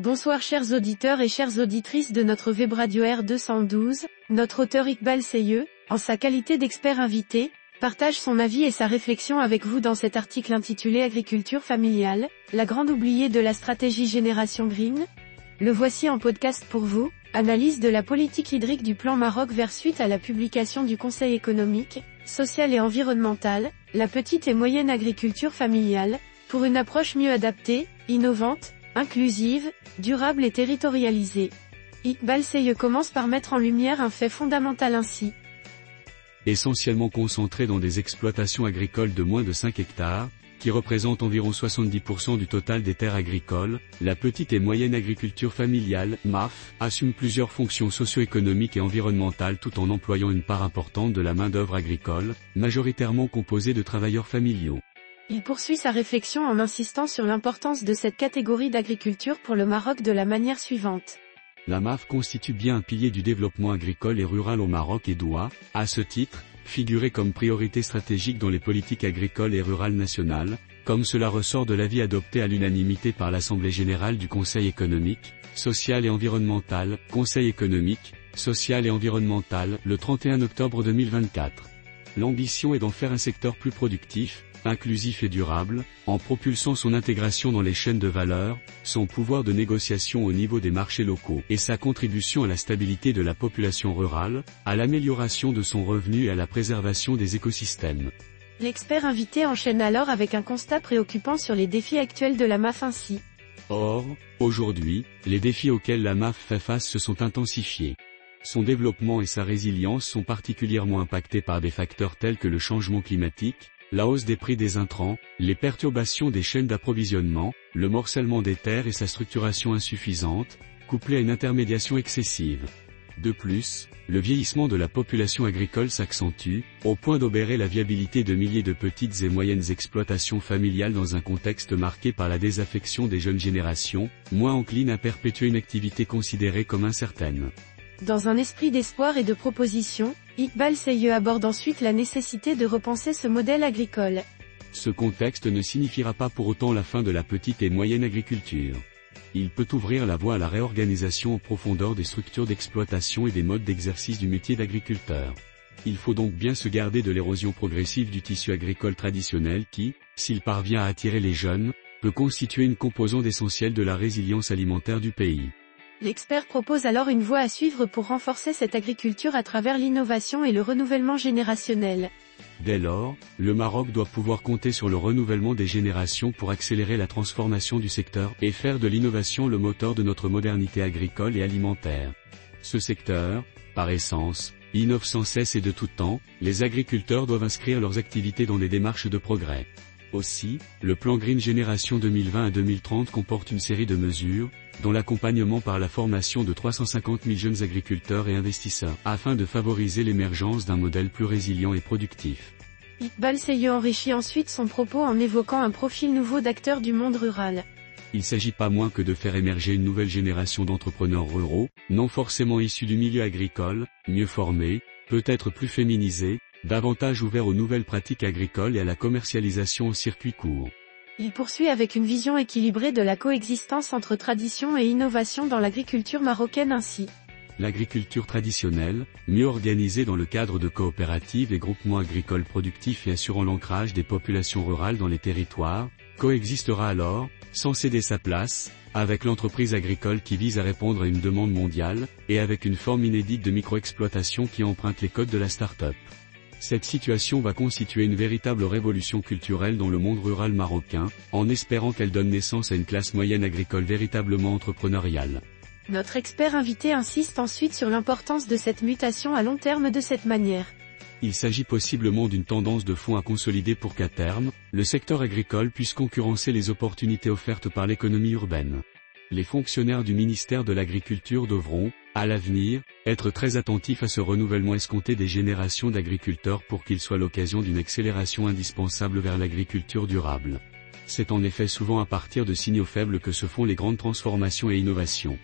Bonsoir chers auditeurs et chères auditrices de notre web radio R212, notre auteur Iqbal Seyeux, en sa qualité d'expert invité, partage son avis et sa réflexion avec vous dans cet article intitulé Agriculture familiale, la grande oubliée de la stratégie Génération Green. Le voici en podcast pour vous, analyse de la politique hydrique du plan Maroc vers suite à la publication du Conseil économique, social et environnemental, la petite et moyenne agriculture familiale, pour une approche mieux adaptée, innovante, inclusive, durable et territorialisée. Iqbal Seyeux commence par mettre en lumière un fait fondamental ainsi. Essentiellement concentré dans des exploitations agricoles de moins de 5 hectares, qui représentent environ 70% du total des terres agricoles, la petite et moyenne agriculture familiale, MAF, assume plusieurs fonctions socio-économiques et environnementales tout en employant une part importante de la main-d'œuvre agricole, majoritairement composée de travailleurs familiaux. Il poursuit sa réflexion en insistant sur l'importance de cette catégorie d'agriculture pour le Maroc de la manière suivante. La MAF constitue bien un pilier du développement agricole et rural au Maroc et doit, à ce titre, figurer comme priorité stratégique dans les politiques agricoles et rurales nationales, comme cela ressort de l'avis adopté à l'unanimité par l'Assemblée générale du Conseil économique, social et environnemental, Conseil économique, social et environnemental, le 31 octobre 2024. L'ambition est d'en faire un secteur plus productif, inclusif et durable, en propulsant son intégration dans les chaînes de valeur, son pouvoir de négociation au niveau des marchés locaux et sa contribution à la stabilité de la population rurale, à l'amélioration de son revenu et à la préservation des écosystèmes. L'expert invité enchaîne alors avec un constat préoccupant sur les défis actuels de la MAF ainsi. Or, aujourd'hui, les défis auxquels la MAF fait face se sont intensifiés. Son développement et sa résilience sont particulièrement impactés par des facteurs tels que le changement climatique, la hausse des prix des intrants, les perturbations des chaînes d'approvisionnement, le morcellement des terres et sa structuration insuffisante, couplée à une intermédiation excessive. De plus, le vieillissement de la population agricole s'accentue, au point d'obérer la viabilité de milliers de petites et moyennes exploitations familiales dans un contexte marqué par la désaffection des jeunes générations, moins enclines à perpétuer une activité considérée comme incertaine. Dans un esprit d'espoir et de proposition, Iqbal Seyeux aborde ensuite la nécessité de repenser ce modèle agricole. Ce contexte ne signifiera pas pour autant la fin de la petite et moyenne agriculture. Il peut ouvrir la voie à la réorganisation en profondeur des structures d'exploitation et des modes d'exercice du métier d'agriculteur. Il faut donc bien se garder de l'érosion progressive du tissu agricole traditionnel qui, s'il parvient à attirer les jeunes, peut constituer une composante essentielle de la résilience alimentaire du pays. L'expert propose alors une voie à suivre pour renforcer cette agriculture à travers l'innovation et le renouvellement générationnel. Dès lors, le Maroc doit pouvoir compter sur le renouvellement des générations pour accélérer la transformation du secteur et faire de l'innovation le moteur de notre modernité agricole et alimentaire. Ce secteur, par essence, innove sans cesse et de tout temps, les agriculteurs doivent inscrire leurs activités dans des démarches de progrès. Aussi, le plan Green Génération 2020 à 2030 comporte une série de mesures, dont l'accompagnement par la formation de 350 000 jeunes agriculteurs et investisseurs, afin de favoriser l'émergence d'un modèle plus résilient et productif. Iqbal Seyeux enrichit ensuite son propos en évoquant un profil nouveau d'acteurs du monde rural. Il s'agit pas moins que de faire émerger une nouvelle génération d'entrepreneurs ruraux, non forcément issus du milieu agricole, mieux formés, peut-être plus féminisés, davantage ouverts aux nouvelles pratiques agricoles et à la commercialisation au circuit court. Il poursuit avec une vision équilibrée de la coexistence entre tradition et innovation dans l'agriculture marocaine ainsi. L'agriculture traditionnelle, mieux organisée dans le cadre de coopératives et groupements agricoles productifs et assurant l'ancrage des populations rurales dans les territoires, coexistera alors, sans céder sa place, avec l'entreprise agricole qui vise à répondre à une demande mondiale, et avec une forme inédite de micro-exploitation qui emprunte les codes de la start-up. Cette situation va constituer une véritable révolution culturelle dans le monde rural marocain, en espérant qu'elle donne naissance à une classe moyenne agricole véritablement entrepreneuriale. Notre expert invité insiste ensuite sur l'importance de cette mutation à long terme de cette manière. Il s'agit possiblement d'une tendance de fond à consolider pour qu'à terme, le secteur agricole puisse concurrencer les opportunités offertes par l'économie urbaine. Les fonctionnaires du ministère de l'Agriculture devront, à l'avenir, être très attentifs à ce renouvellement escompté des générations d'agriculteurs pour qu'il soit l'occasion d'une accélération indispensable vers l'agriculture durable. C'est en effet souvent à partir de signaux faibles que se font les grandes transformations et innovations.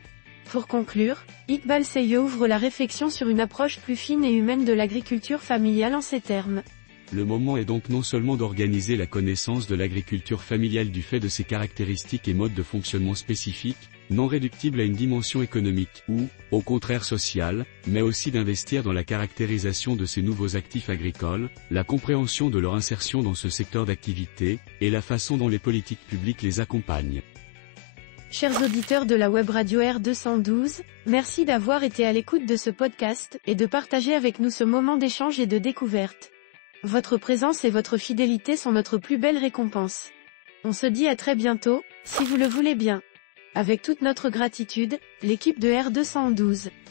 Pour conclure, Iqbal Seyeux ouvre la réflexion sur une approche plus fine et humaine de l'agriculture familiale en ces termes. Le moment est donc non seulement d'organiser la connaissance de l'agriculture familiale du fait de ses caractéristiques et modes de fonctionnement spécifiques, non réductible à une dimension économique ou, au contraire sociale, mais aussi d'investir dans la caractérisation de ces nouveaux actifs agricoles, la compréhension de leur insertion dans ce secteur d'activité, et la façon dont les politiques publiques les accompagnent. Chers auditeurs de la web radio R212, merci d'avoir été à l'écoute de ce podcast, et de partager avec nous ce moment d'échange et de découverte. Votre présence et votre fidélité sont notre plus belle récompense. On se dit à très bientôt, si vous le voulez bien. Avec toute notre gratitude, l'équipe de R212.